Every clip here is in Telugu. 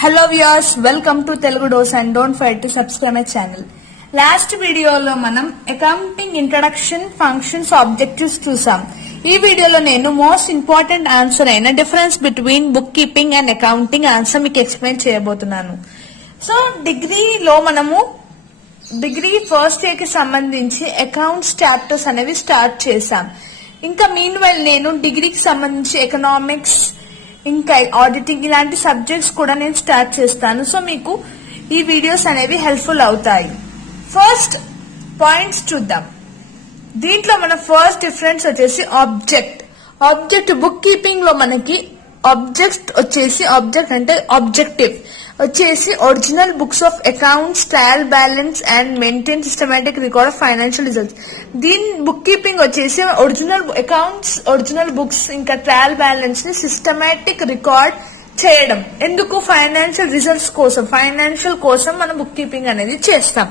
Hello viewers, welcome to Telugu Dose and don't forget to subscribe my channel. Last video lo manam accounting introduction functions objectives chusam. Ee video lo nenu most important answer aina difference between bookkeeping and accounting answer meeku explain cheyabothunanu. So degree lo manamu degree first year ki sambandhinchi accounts chapters anevi start chesam. Inka meanwhile nenu degree ki sambandhinchi economics ఇంకా ఆడిటింగ్ ఇలాంటి సబ్జెక్ట్స్ కూడా నేను స్టార్ట్ చేస్తాను. సో మీకు ఈ వీడియోస్ అనేవి హెల్ప్ఫుల్ అవుతాయి. ఫస్ట్ పాయింట్స్ చూద్దాం. దీంట్లో మన ఫస్ట్ డిఫరెన్స్ వచ్చేసి ఆబ్జెక్ట్ బుక్ కీపింగ్ లో మనకి ఆబ్జెక్ట్ అంటే ఆబ్జెక్టివ్ వచ్చేసి original books of accounts, trial balance and maintain systematic record of financial results. దీని బుక్ కీపింగ్ వచ్చేసి ఒరిజినల్ అకౌంట్స్, ఒరిజినల్ బుక్స్ ఇంకా ట్రయల్ బ్యాలెన్స్ ని సిస్టమేటిక్ రికార్డ్ చేయడం. ఎందుకు? ఫైనాన్షియల్ రిజల్ట్స్ కోసం, ఫైనాన్షియల్ కోసం మనం బుక్ కీపింగ్ అనేది చేస్తాం.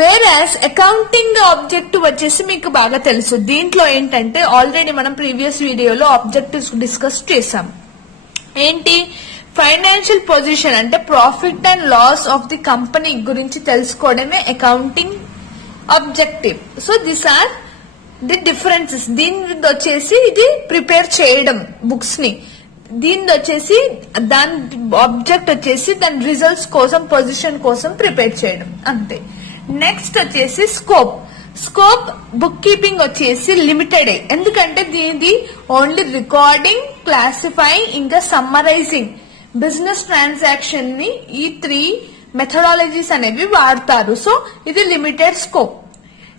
వేరాస్ అకౌంటింగ్ ఆబ్జెక్టివ్ వచ్చేసి మీకు బాగా తెలుసు. దీంట్లో ఏంటంటే ఆల్రెడీ మనం ప్రీవియస్ వీడియోలో ఆబ్జెక్టివ్స్ డిస్కస్ చేసాం. ఏంటి? ఫైనాన్షియల్ పొజిషన్ అంటే profit and loss of the company గురించి తెలుసుకోవడమే accounting objective. So this are the differences. దీని వచ్చేసి ఇది ప్రిపేర్ చేయడం బుక్స్ ని, దీని వచ్చేసి దాని ఆబ్జెక్ట్ వచ్చేసి దాని రిజల్ట్స్ కోసం, పొజిషన్ కోసం ప్రిపేర్ చేయడం అంతే. నెక్స్ట్ వచ్చేసి స్కోప్ బుక్ కీపింగ్ వచ్చేసి లిమిటెడ్. ఎందుకంటే దీనిది ఓన్లీ రికార్డింగ్, క్లాసిఫైయింగ్ ఇంకా సమ్మరైజింగ్ బిజినెస్ ట్రాన్సాక్షన్ ని ఈ 3 మెథడాలజీస్ అనేవి వాడతారు. సో ఇది లిమిటెడ్ స్కోప్.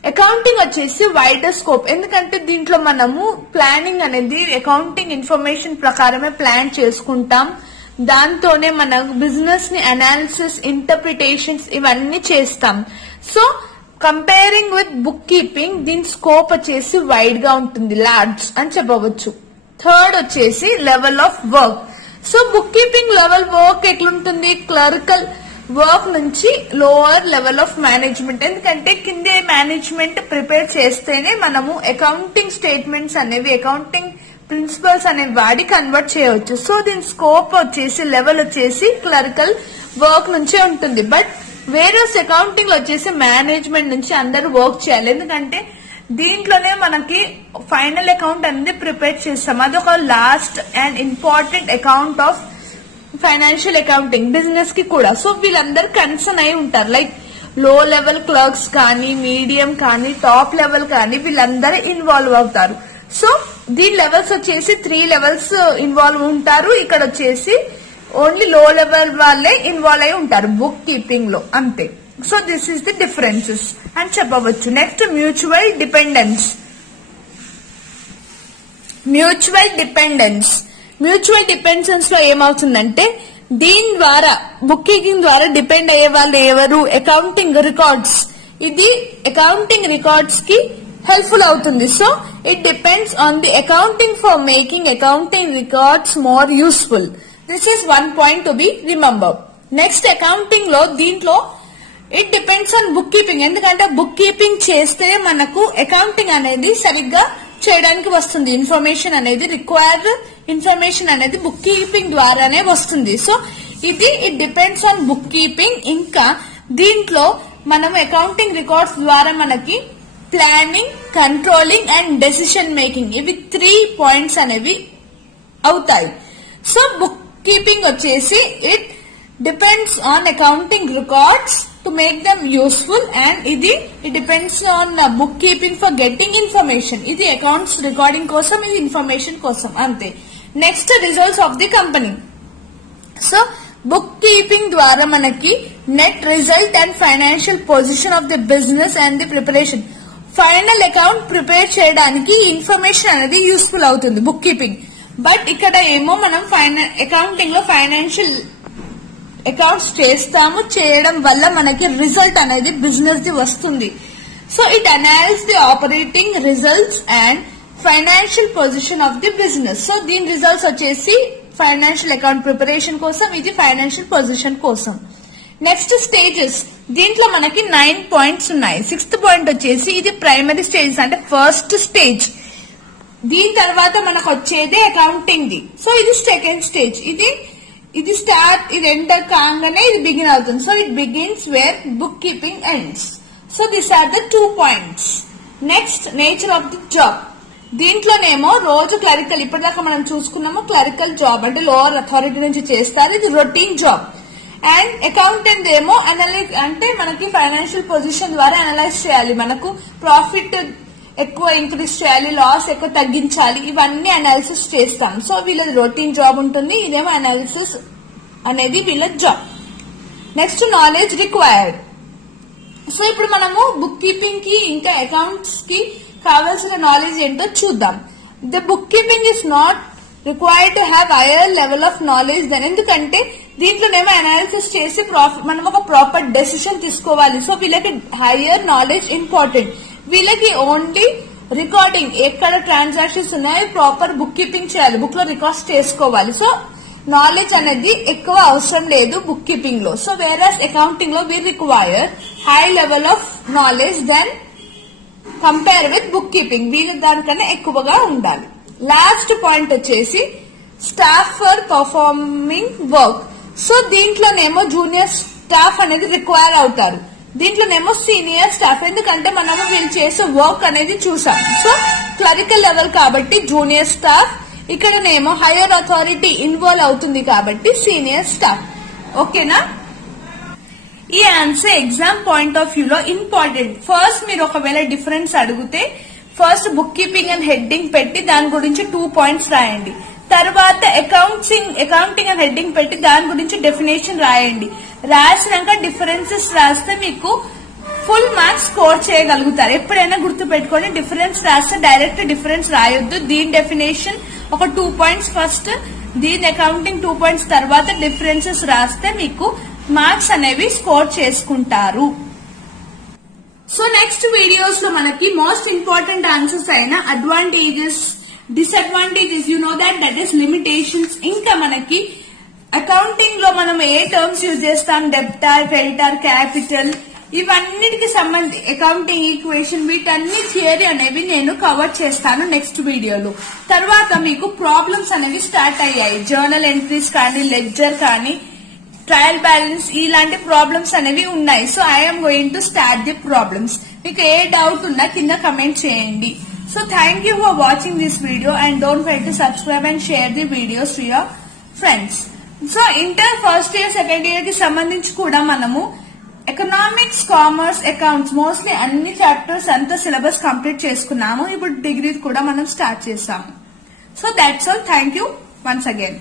అకౌంటింగ్ వచ్చేసి వైడర్ స్కోప్. ఎందుకంటే దీంట్లో మనము ప్లానింగ్ అనేది అకౌంటింగ్ ఇన్ఫర్మేషన్ ప్రకారమే ప్లాన్ చేసుకుంటాం. దాంతోనే మన బిజినెస్ ని అనాలిసిస్, ఇంటర్ప్రిటేషన్స్ ఇవన్నీ చేస్తాం. So comparing with book keeping దీని స్కోప్ వచ్చేసి వైడ్ గా ఉంటుంది, లార్జ్ అని చెప్పవచ్చు. థర్డ్ వచ్చేసి level of work. So book keeping level work ఎట్లుంటుంది? క్లరికల్ వర్క్ నుంచి లోవర్ లెవెల్ ఆఫ్ మేనేజ్మెంట్. ఎందుకంటే కిందే మేనేజ్మెంట్ ప్రిపేర్ చేస్తేనే మనము అకౌంటింగ్ స్టేట్మెంట్స్ అనేవి, అకౌంటింగ్ ప్రిన్సిపల్స్ అనేవి వాడి కన్వర్ట్ చేయవచ్చు. సో దీని స్కోప్ వచ్చేసి లెవెల్ వచ్చేసి క్లరికల్ వర్క్ నుంచే ఉంటుంది. బట్ వేరే అకౌంటింగ్ లో వచ్చేసి మేనేజ్మెంట్ నుంచి అందరూ వర్క్ చేయాలి. ఎందుకంటే దీంట్లోనే మనకి ఫైనల్ అకౌంట్ అనేది ప్రిపేర్ చేస్తాం. అదొక last and important account of financial accounting business కి కూడా. సో వీళ్ళందరూ కన్సర్న్ అయి ఉంటారు. లైక్ లో లెవెల్ క్లర్క్స్ కానీ, మీడియం కానీ, టాప్ లెవెల్ కానీ వీళ్ళందరూ ఇన్వాల్వ్ అవుతారు. సో దీని లెవెల్స్ వచ్చేసి 3 లెవెల్స్ ఇన్వాల్వ్ ఉంటారు. ఇక్కడ వచ్చేసి ఓన్లీ లో లెవెల్ వాళ్ళే ఇన్వాల్వ్ అయి ఉంటారు బుక్ కీపింగ్ లో, అంతే. So this is the differences అని చెప్పవచ్చు. Next mutual dependence. Mutual dependence లో ఏమవుతుందంటే దీని ద్వారా బుక్ కీపింగ్ ద్వారా డిపెండ్ అయ్యే వాళ్ళు ఎవరు? Accounting records. ఇది అకౌంటింగ్ రికార్డ్స్ కి హెల్ప్ఫుల్ అవుతుంది. So it depends on the accounting for making accounting records more useful. This is one point to be remember. Next accounting లో దీంట్లో it depends on book keeping. ఎందుకంటే బుక్ కీపింగ్ చేస్తే మనకు అకౌంటింగ్ అనేది సరిగ్గా చేయడానికి వస్తుంది. ఇన్ఫర్మేషన్ అనేది రిక్వైర్డ్ ఇన్ఫర్మేషన్ అనేది బుక్ కీపింగ్ ద్వారానే వస్తుంది. So it depends on book keeping. ఇంకా దీంట్లో మనం అకౌంటింగ్ రికార్డ్స్ ద్వారా మనకి planning, controlling and decision making ఇవి 3 పాయింట్స్ అనేవి అవుతాయి. సో బుక్ కీపింగ్ వచ్చేసి it depends on accounting records to make them useful and it depends on book keeping for getting information. ఇది అకౌంట్స్ రికార్డింగ్ కోసం, ఇది ఇన్ఫర్మేషన్ కోసం, అంతే. Next results of the company. So book keeping ద్వారా మనకి net result and financial position of the business and the preparation. Final account prepare చేయడానికి ఇన్ఫర్మేషన్ అనేది యూస్ఫుల్ అవుతుంది బుక్ కీపింగ్. బట్ ఇక్కడ ఏమో మనం అకౌంటింగ్ లో ఫైనాన్షియల్ అకౌంట్స్ చేస్తాము, చేయడం వల్ల మనకి రిజల్ట్ అనేది బిజినెస్ ది వస్తుంది. So it analyze the operating results and financial position of the business. So దీని రిజల్ట్స్ వచ్చేసి ఫైనాన్షియల్ అకౌంట్ ప్రిపరేషన్ కోసం, ఇది ఫైనాన్షియల్ పొజిషన్ కోసం. Next stages. దీంట్లో మనకి 9 పాయింట్స్ ఉన్నాయి. 6th పాయింట్ వచ్చేసి ఇది ప్రైమరీ స్టేజెస్ అంటే ఫస్ట్ స్టేజ్. దీని తర్వాత మనకు వచ్చేది అకౌంటింగ్ ది. సో ఇది సెకండ్ స్టేజ్. ఇది ఇది స్టార్ట్, ఇది ఎంటర్ కాగానే ఇది బిగిన్ అవుతుంది. So it begins wear book keeping ends. So these are the 2 points. Next nature of the job. దీంట్లోనేమో రోజు క్లరికల్, ఇప్పటిదాకా మనం చూసుకున్నాము క్లరికల్ జాబ్ అంటే లోవర్ అథారిటీ నుంచి చేస్తారు, ఇది రొటీన్ జాబ్. అండ్ అకౌంటెంట్ ఏమో అంటే మనకి ఫైనాన్షియల్ పొజిషన్ ద్వారా అనలైజ్ చేయాలి, మనకు ప్రాఫిట్ ఎక్కువ ఇంక్రీజ్ చేయాలి, లాస్ ఎక్కువ తగ్గించాలి, ఇవన్నీ అనాలిసిస్ చేస్తాం. సో వీళ్ళది రొటీన్ జాబ్ ఉంటుంది, ఇదేమో అనాలిసిస్ అనేది వీళ్ళ job. Next knowledge required. So ఇప్పుడు మనము బుక్ కీపింగ్ కి ఇంకా అకౌంట్స్ కి కావాల్సిన నాలెడ్జ్ ఏంటో చూద్దాం. The book keeping is not required to have higher level of knowledge then, ఎందుకంటే దీంట్లోనేమో అనాలిసిస్ చేసి మనం ఒక ప్రాపర్ డెసిషన్ తీసుకోవాలి. సో వీళ్ళకి హైయర్ నాలెడ్జ్ ఇంపార్టెంట్. వీళ్ళకి ఓన్లీ రికార్డింగ్, ఎక్కడ ట్రాన్సాక్షన్స్ ఉన్నాయో ప్రాపర్ బుక్ కీపింగ్ చేయాలి, బుక్ లో రికార్డ్స్ చేసుకోవాలి. సో నాలెడ్జ్ అనేది ఎక్కువ అవసరం లేదు బుక్ కీపింగ్ లో. సో వేరస్ అకౌంటింగ్ లో we require high level of knowledge then compare with book keeping, వీళ్ళు దానికన్నా ఎక్కువగా ఉండాలి. లాస్ట్ పాయింట్ వచ్చేసి staff for performing work. So దీంట్లోనేమో జూనియర్ స్టాఫ్ అనేది రిక్వైర్ అవుతారు, దీంట్లోనేమో సీనియర్ స్టాఫ్, ఎందుకంటే మనము వీళ్ళు చేసే వర్క్ అనేది చూసాం. సో క్లరికల్ లెవెల్ కాబట్టి జూనియర్ స్టాఫ్, ఇక్కడనేమో హైయర్ అథారిటీ ఇన్వాల్వ్ అవుతుంది కాబట్టి సీనియర్ స్టాఫ్. ఓకేనా? ఈ answer exam point of view లో ఇంపార్టెంట్. ఫస్ట్ మీరు ఒకవేళ డిఫరెన్స్ అడిగితే first book keeping and heading పెట్టి దాని గురించి 2 points రాయండి. తర్వాత అకౌంటింగ్ అండ్ హెడ్డింగ్ పెట్టి దాని గురించి డెఫినేషన్ రాయండి. రాసినాక డిఫరెన్సెస్ రాస్తే మీకు ఫుల్ మార్క్స్ స్కోర్ చేయగలుగుతారు. ఎప్పుడైనా గుర్తు పెట్టుకోండి, డిఫరెన్స్ రాస్తే డైరెక్ట్ డిఫరెన్స్ రాయొద్దు. దీని డెఫినేషన్ ఒక 2 points ఫస్ట్, దీని అకౌంటింగ్ 2 points తర్వాత డిఫరెన్సెస్ రాస్తే మీకు మార్క్స్ అనేవి స్కోర్ చేసుకుంటారు. సో నెక్స్ట్ వీడియోస్ లో మనకి మోస్ట్ ఇంపార్టెంట్ ఆన్సర్స్ అయిన advantages, disadvantages, you know that is limitations, ఇంకా మనకి అకౌంటింగ్ లో మనం ఏ టర్మ్స్ యూజ్ చేస్తాం, డెబ్టార్, క్రెడిటార్, క్యాపిటల్, ఇవన్నిటికి సంబంధించి అకౌంటింగ్ ఈక్వేషన్, వీటన్ని థియరీ అనేవి నేను కవర్ చేస్తాను నెక్స్ట్ వీడియోలో. తర్వాత మీకు ప్రాబ్లమ్స్ అనేవి స్టార్ట్ అయ్యాయి, జర్నల్ ఎంట్రీస్ కానీ, లెడ్జర్ కానీ, ట్రయల్ బ్యాలెన్స్, ఇలాంటి ప్రాబ్లమ్స్ అనేవి ఉన్నాయి. So I'm going to start the problems. మీకు ఏ డౌట్ ఉన్నా కింద కమెంట్ చేయండి. So thank you for watching this video and don't forget to subscribe and share the videos to your friends. So inter first year second year కి సంబంధించి కూడా మనము ఎకనామిక్స్, కామర్స్, అకౌంట్స్ మోస్ట్లీ అన్ని చాప్టర్స్ అంతా సిలబస్ కంప్లీట్ చేసుకున్నాము. ఇప్పుడు డిగ్రీ కూడా మనం స్టార్ట్ చేసాము. So that's all. Thank you once again.